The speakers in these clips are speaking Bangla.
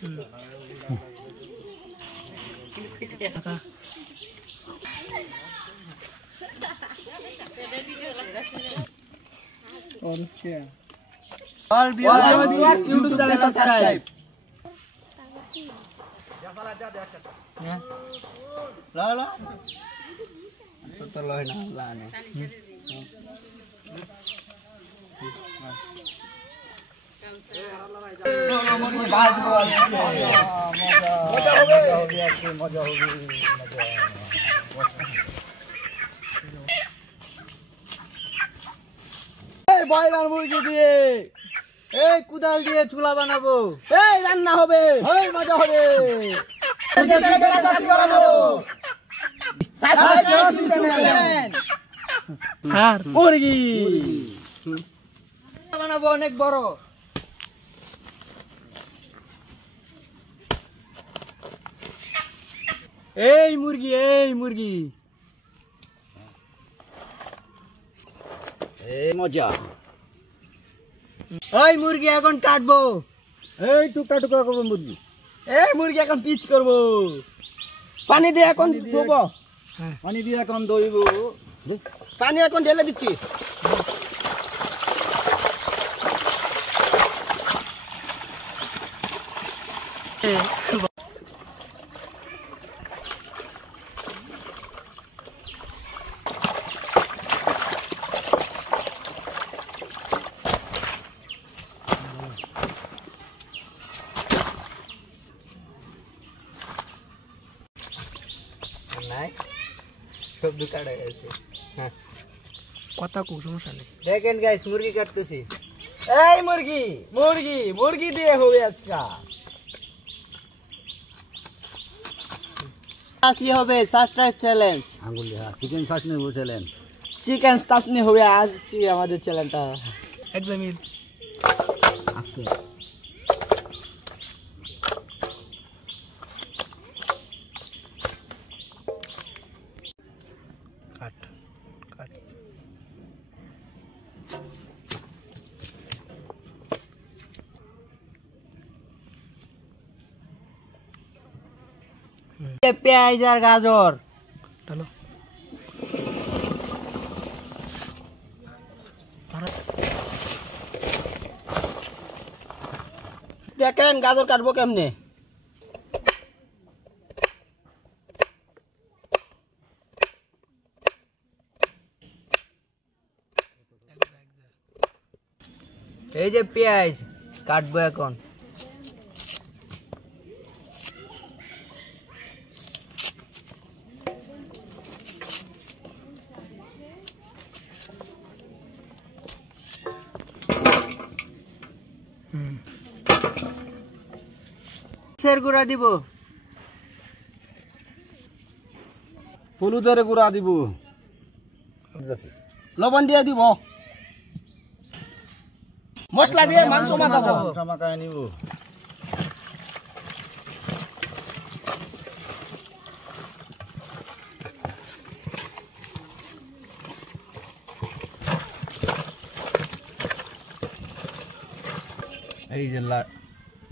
और क्या all viewers YouTube channel subscribe ला ला तो लो ना लाने मजा होगी বয়লার মুরগি দিয়ে এই কুদাল দিয়ে চুলা বানাবো এই রান্না হবে এই মজা হবে স্যার মুরগি বানাবো অনেক বড় এই মুরগি মজা এই মুরগি এখন কাটবো এই টুকরা টুকরা করবো মুরগি এই মুরগি এখন পিচ করবো পানি দিয়ে এখন ধোবো পানি দিয়ে এখন ধোইব পানি এখন ঢেলে দিচ্ছি সব দুকাড়া আছে হ্যাঁ কথা কো সমস্যা নেই দেখেন গাইস মুরগি কাটতেছি এই মুরগি দিয়ে হবে আজকা আসলি হবে সাবস্ক্রাইব চ্যালেঞ্জ আঙ্গুলি হ্যাঁ চিকেন সাসনি চ্যালেঞ্জ চিকেন সাসনি হবে আজ আমাদের চ্যানেলটা একদমই আজকে পেঁয়াজ আর গাজর দেখেন গাজর কাটবো কেমনে এই যে পেঁয়াজ কাটবো এখন সের গুঁড়া দিব হলুদের গুঁড়া দিব লবণ দিয়ে দিব মশলা দিয়ে মাংস মাখাবো মাখায় নিব এই যে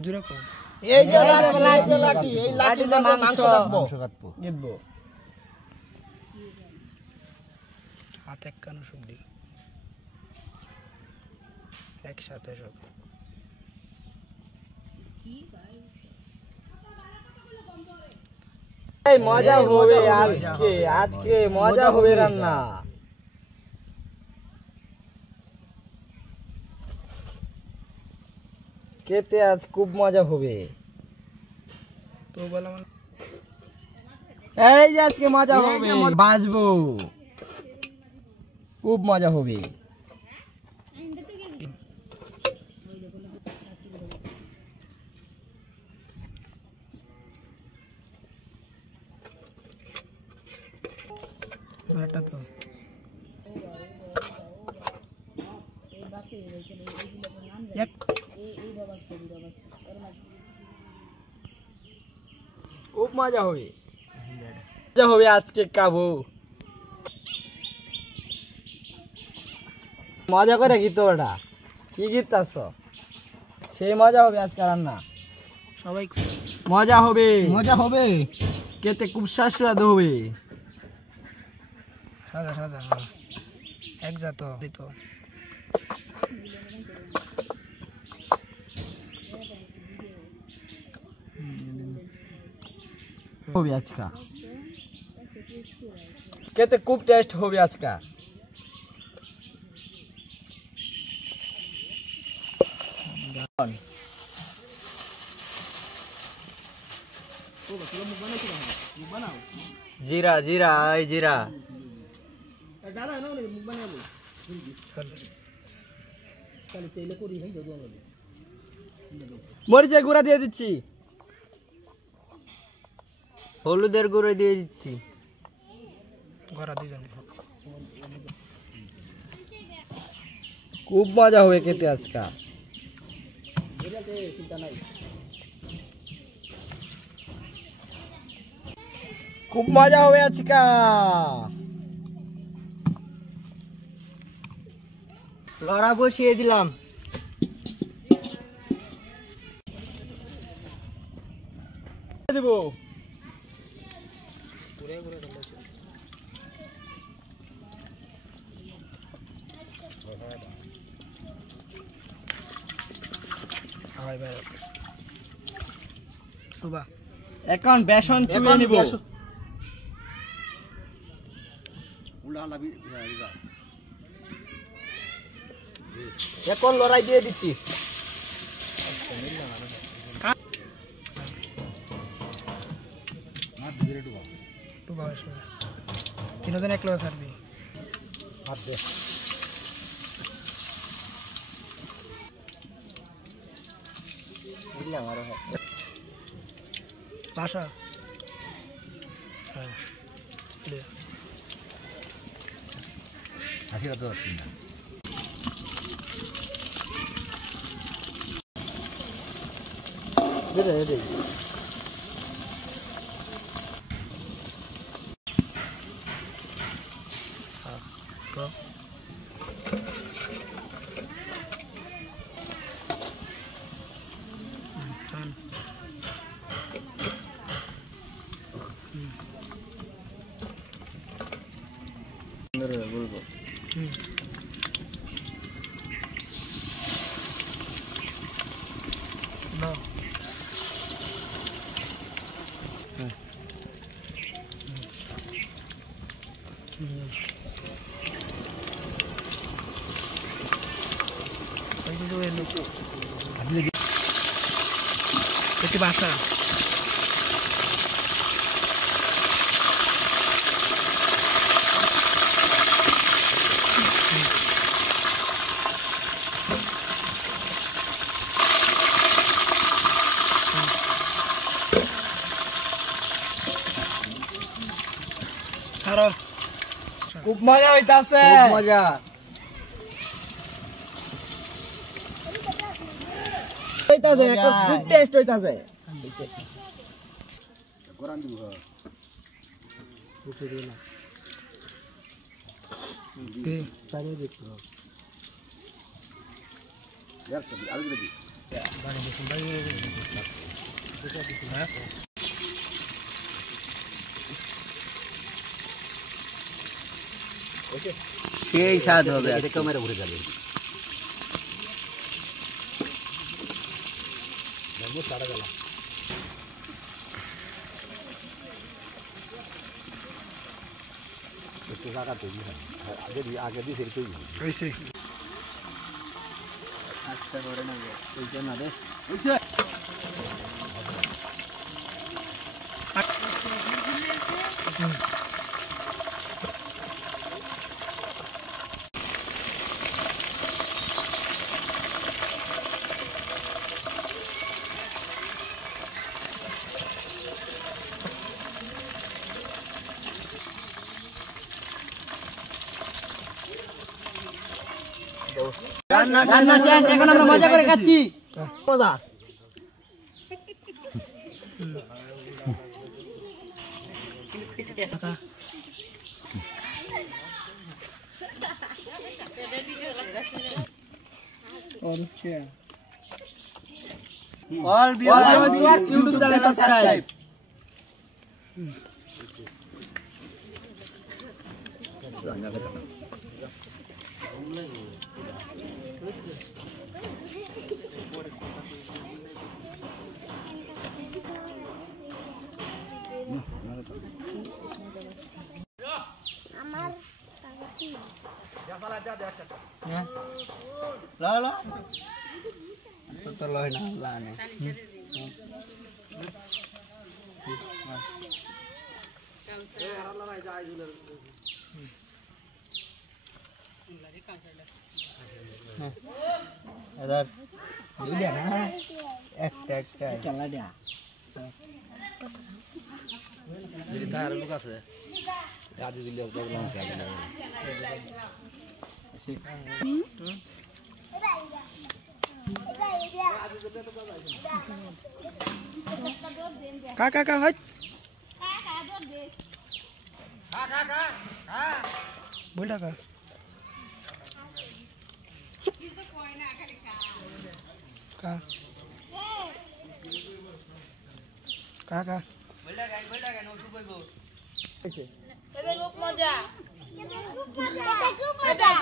জোরে কর এই যে লাঠি এই লাঠি দিয়ে মাংস কাটবো গিটবো হাতে কানো সব দি একসাথে সব এই মজা হবে আজকে মজা হবে রান্না খেতে আজ খুব মজা হবে তো বলা এই যে আজকে মজা হবে বাজবো খুব মজা হবে এটা তো এক খুব মজা হবে আজকে খাবো মজা করে গীত ওটা কি গীত আছো সেই মজা হবে আজকে রান্না সবাই মজা হবে মজা হবে খেতে খুব সুস্বাদু হবে সাদা সাদা এক জাত তো হবে আজকা খেতে খুব টেস্ট হবে আজকা জিরা জিরা এই জিরা মরিচের গুঁড়া দিয়ে দিচ্ছি হলুদের গুঁড়ো দিয়ে দিচ্ছি খুব মজা হবে খেতে আজকা খুব মজা হবে আজকা লড়া বসিয়ে দিলাম দেব এখন বেসন চুলে নিব এখন লড়াই দিয়ে দিচ্ছি তিনজন এক লোক ছাড়বি বাসা হ্যাঁ বলবো না একটি বাসা খুব মজা হইতাছে খুব মজা হইতাছে একটা খুব টেস্ট হইতাছে গরম দিব পুষে দিলা তে পারে দেখো यार सब आलू दे बारे में सुन भाई ओके সেই স্বাদ হবে এটা ক্যামেরা ঘুরে যাবে দেখো তাড়া গেল একটু জায়গা তৈরি হয় আগে দিয়ে সেটা তৈরি হয়েছে আচ্ছা করে না ওই জন্য রে হইছে রান্না শেষ এখন আমরা মজা করে খাচ্ছি মজা और क्या All viewers YouTube channel subscribe. Lo. Tutuloy na lang. Ada. Dia na. একটা খেলা দিয়া। Jadi tahan lu kasih. Jadi dilihat kau bilang kayak gini. Kak, haj. Bola kak. Kak. Bola kan, untuk bobo. Kita grup moja. Kita grup moja.